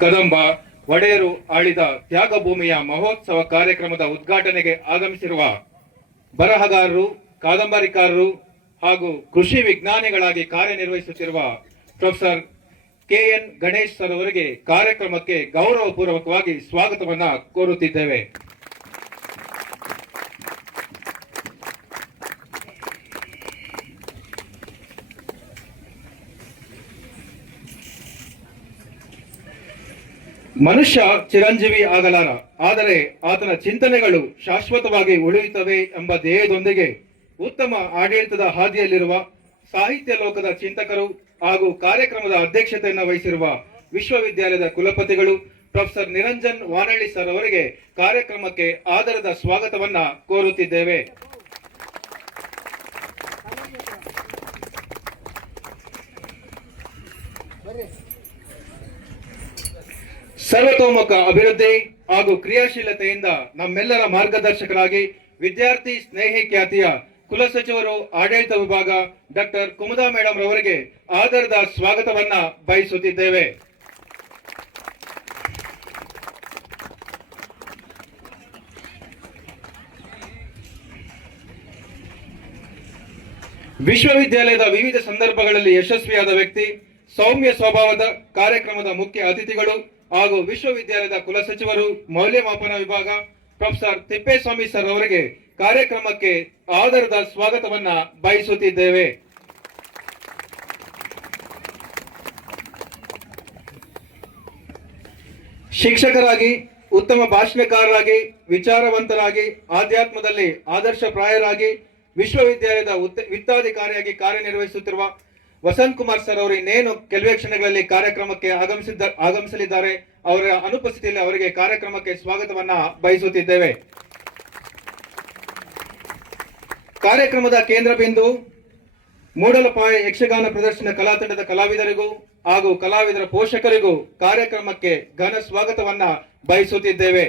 ಕದಂಬ ಒಡೆಯರು ಆಳಿದ ತ್ಯಾಗಭೂಮಿಯ ಮಹೋತ್ಸವ ಕಾರ್ಯಕ್ರಮದ ಉದ್ಘಾಟನೆಗೆ ಆಗಮಿಸಿರುವ ಬರಹಗಾರರು, ಕಾದಂಬರಿಕಾರರು ಹಾಗೂ ಕೃಷಿ ವಿಜ್ಞಾನಿಗಳಾಗಿ ಕಾರ್ಯನಿರ್ವಹಿಸುತ್ತಿರುವ ಪ್ರೊಫೆಸರ್ ಕೆಎನ್ ಗಣೇಶ್ ಸರ್ ಅವರಿಗೆ ಕಾರ್ಯಕ್ರಮಕ್ಕೆ ಗೌರವಪೂರ್ವಕವಾಗಿ ಸ್ವಾಗತವನ್ನ ಕೋರುತ್ತಿದ್ದೇವೆ. ಮನುಷ್ಯ ಚಿರಂಜೀವಿ ಆಗಲಾರ, ಆದರೆ ಆತನ ಚಿಂತನೆಗಳು ಶಾಶ್ವತವಾಗಿ ಉಳಿಯುತ್ತವೆ ಎಂಬ ಧ್ಯೇಯದೊಂದಿಗೆ ಉತ್ತಮ ಆಡಳಿತದ ಹಾದಿಯಲ್ಲಿರುವ ಸಾಹಿತ್ಯ ಲೋಕದ ಚಿಂತಕರು ಹಾಗೂ ಕಾರ್ಯಕ್ರಮದ ಅಧ್ಯಕ್ಷತೆಯನ್ನು ವಹಿಸಿರುವ ವಿಶ್ವವಿದ್ಯಾಲಯದ ಕುಲಪತಿಗಳು ಪ್ರೊಫೆಸರ್ ನಿರಂಜನ್ ವಾನಳ್ಳಿ ಸರ್ ಅವರಿಗೆ ಕಾರ್ಯಕ್ರಮಕ್ಕೆ ಆದರದ ಸ್ವಾಗತವನ್ನ ಕೋರುತ್ತಿದ್ದೇವೆ. ಸರ್ವತೋಮುಖ ಅಭಿವೃದ್ಧಿ ಹಾಗೂ ಕ್ರಿಯಾಶೀಲತೆಯಿಂದ ನಮ್ಮೆಲ್ಲರ ಮಾರ್ಗದರ್ಶಕರಾಗಿ ವಿದ್ಯಾರ್ಥಿ ಸ್ನೇಹಿ ಖ್ಯಾತಿಯ ಕುಲಸಚಿವರು ಆಡಳಿತ ವಿಭಾಗ ಡಾಕ್ಟರ್ ಕುಮುದಾ ಮೇಡಮ್ ರವರಿಗೆ ಆದರದ ಸ್ವಾಗತವನ್ನ ಬಯಸುತ್ತಿದ್ದೇವೆ. ವಿಶ್ವವಿದ್ಯಾಲಯದ ವಿವಿಧ ಸಂದರ್ಭಗಳಲ್ಲಿ ಯಶಸ್ವಿಯಾದ ವ್ಯಕ್ತಿ, ಸೌಮ್ಯ ಸ್ವಭಾವದ ಕಾರ್ಯಕ್ರಮದ ಮುಖ್ಯ ಅತಿಥಿಗಳು ಹಾಗೂ ವಿಶ್ವವಿದ್ಯಾಲಯದ ಕುಲಸಚಿವರು ಮೌಲ್ಯಮಾಪನ ವಿಭಾಗ ಪ್ರೊಫೆಸರ್ ತಿಪ್ಪೇಸ್ವಾಮಿ ಸರ್ ಅವರಿಗೆ ಕಾರ್ಯಕ್ರಮಕ್ಕೆ ಆದರದ ಸ್ವಾಗತವನ್ನ ಬಯಸುತ್ತಿದ್ದೇವೆ. ಶಿಕ್ಷಕರಾಗಿ, ಉತ್ತಮ ಭಾಷಣಕಾರರಾಗಿ, ವಿಚಾರವಂತರಾಗಿ, ಆಧ್ಯಾತ್ಮದಲ್ಲಿ ಆದರ್ಶಪ್ರಾಯರಾಗಿ ವಿಶ್ವವಿದ್ಯಾಲಯದ ವಿತ್ತಾಧಿಕಾರಿಯಾಗಿ ಕಾರ್ಯನಿರ್ವಹಿಸುತ್ತಿರುವ ವಸಂತ್ ಕುಮಾರ್ ಸರ್ ಅವರು ಇನ್ನೇನು ಕೆಲವೇ ಕ್ಷಣಗಳಲ್ಲಿ ಕಾರ್ಯಕ್ರಮಕ್ಕೆ ಆಗಮಿಸಲಿದ್ದಾರೆ. ಅವರ ಅನುಪಸ್ಥಿತಿಯಲ್ಲಿ ಅವರಿಗೆ ಕಾರ್ಯಕ್ರಮಕ್ಕೆ ಸ್ವಾಗತವನ್ನ ಬಯಸುತ್ತಿದ್ದೇವೆ. ಕಾರ್ಯಕ್ರಮದ ಕೇಂದ್ರ ಬಿಂದು ಮೂಡಲಪಾಯ ಯಕ್ಷಗಾನ ಪ್ರದರ್ಶನ ಕಲಾತಂಡದ ಕಲಾವಿದರಿಗೂ ಹಾಗೂ ಕಲಾವಿದರ ಪೋಷಕರಿಗೂ ಕಾರ್ಯಕ್ರಮಕ್ಕೆ ಘನ ಸ್ವಾಗತವನ್ನ ಬಯಸುತ್ತಿದ್ದೇವೆ.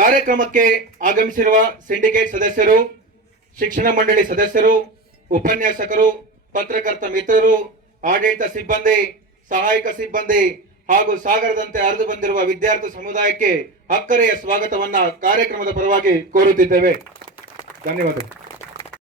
ಕಾರ್ಯಕ್ರಮಕ್ಕೆ ಆಗಮಿಸಿರುವ ಸಿಂಡಿಕೇಟ್ ಸದಸ್ಯರು, ಶಿಕ್ಷಣ ಮಂಡಳಿ ಸದಸ್ಯರು, ಉಪನ್ಯಾಸಕರು, ಪತ್ರಕರ್ತ ಮಿತ್ರರು, ಆಡಳಿತ ಸಿಬ್ಬಂದಿ, ಸಹಾಯಕ ಸಿಬ್ಬಂದಿ ಹಾಗೂ ಸಾಗರದಂತೆ ಹರಿದು ಬಂದಿರುವ ವಿದ್ಯಾರ್ಥಿ ಸಮುದಾಯಕ್ಕೆ ಅಕ್ಕರೆಯ ಸ್ವಾಗತವನ್ನ ಕಾರ್ಯಕ್ರಮದ ಪರವಾಗಿ ಕೋರುತ್ತಿದ್ದೇವೆ. ಧನ್ಯವಾದಗಳು.